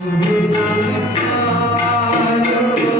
We Thank you.